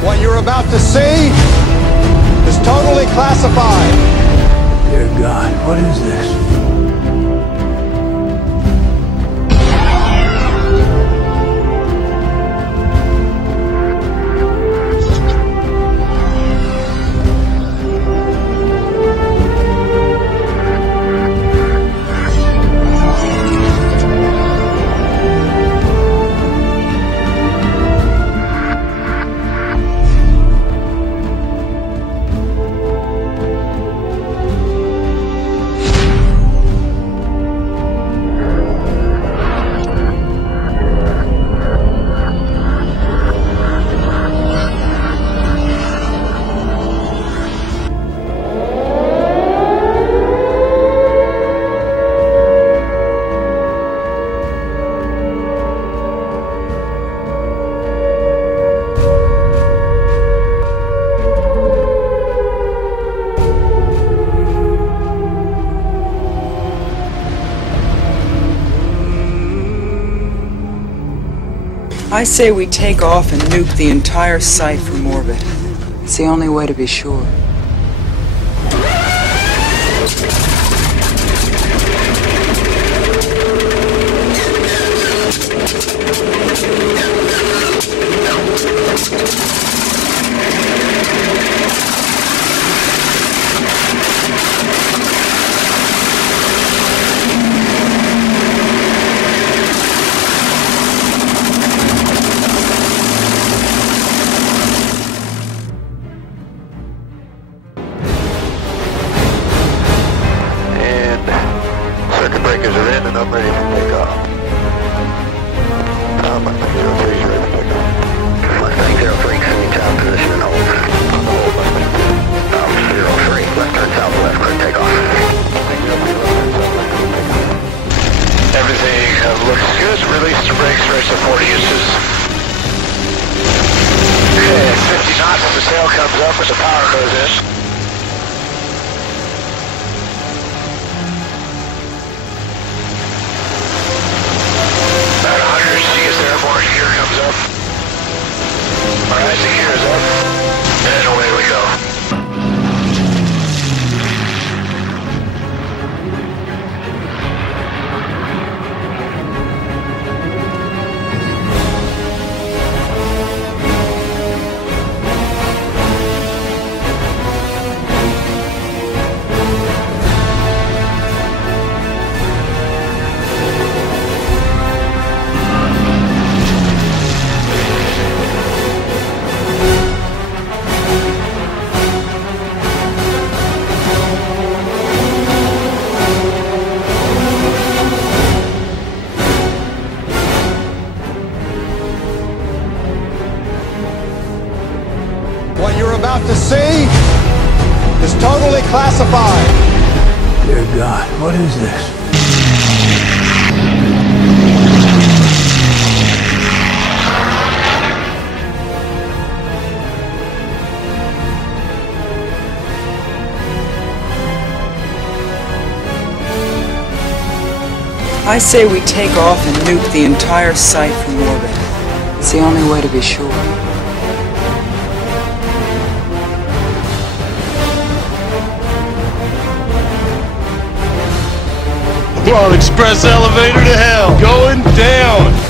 What you're about to see is totally classified. Dear God, what is this? I say we take off and nuke the entire site from orbit. It's the only way to be sure. Circuit breakers are in and I'm ready for takeoff. Mustang 03 is ready for takeoff. Mustang 03, sending top position and hold. On the hold, Mustang. 03, left turn southwest, clear takeoff. Everything looks good. Release the brakes, rest of 40 uses. Okay, at 50 knots, the sail comes up as the power goes in. Airborne gear comes up. Rising gear is up. And away we go. What you're about to see is totally classified. Dear God, what is this? I say we take off and nuke the entire site from orbit. It's the only way to be sure. Come on, express elevator to hell. Going down.